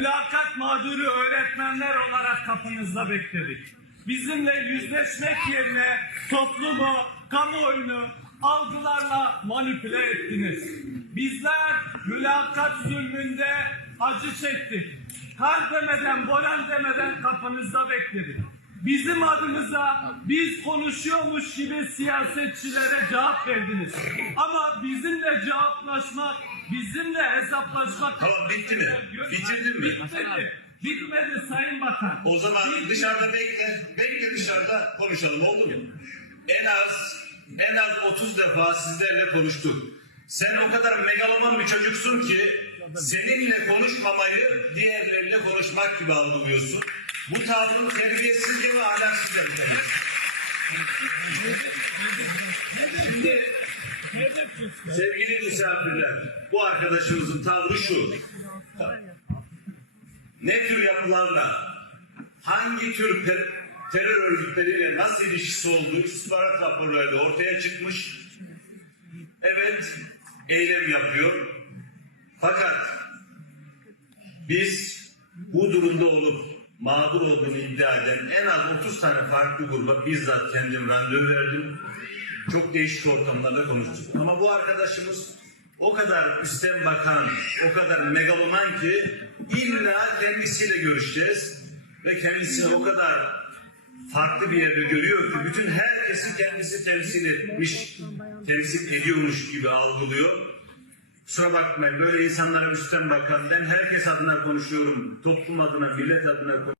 Mülakat mağduru öğretmenler olarak kapınızda bekledik. Bizimle yüzleşmek yerine toplumu, kamuoyunu algılarla manipüle ettiniz. Bizler mülakat zulmünde acı çektik. Kar demeden, boran demeden kapınızda bekledik. Bizim adımıza biz konuşuyormuş gibi siyasetçilere cevap verdiniz. Ama bizimle cevaplaşmak, bizimle hesaplaşmak... Tamam, bitti mi? Bitirdin mi? Bitmedi. Bitmedi Sayın Bakan. O zaman Bitmedi. dışarıda bekle, bekle dışarıda konuşalım oldu mu? En az, en az 30 defa sizlerle konuştuk. Sen o kadar megaloman bir çocuksun ki seninle konuşmamayı diğerleriyle konuşmak gibi algılıyorsun. Bu tavrın terbiyesizce ve ahlaksızca. Şimdi sevgili misafirler, bu arkadaşımızın tavrı şu. Ne tür yapılarla, hangi tür ter- terör örgütleriyle nasıl ilişkisi olduğu istihbarat raporlarıyla ortaya çıkmış. Evet, eylem yapıyor. Fakat biz bu durumda olup mağdur olduğunu iddia eden en az 30 tane farklı gruba bizzat kendim randevu verdim. Çok değişik ortamlarda konuştuk. Ama bu arkadaşımız o kadar üstten bakan, o kadar megaloman ki illa kendisiyle görüşeceğiz. Ve kendisini o kadar farklı bir yerde görüyor ki bütün herkesi kendisi temsil etmiş, temsil ediyormuş gibi algılıyor. Kusura bakmayın böyle insanlara üstten bakan ben herkes adına konuşuyorum. Toplum adına, millet adına konuşuyorum.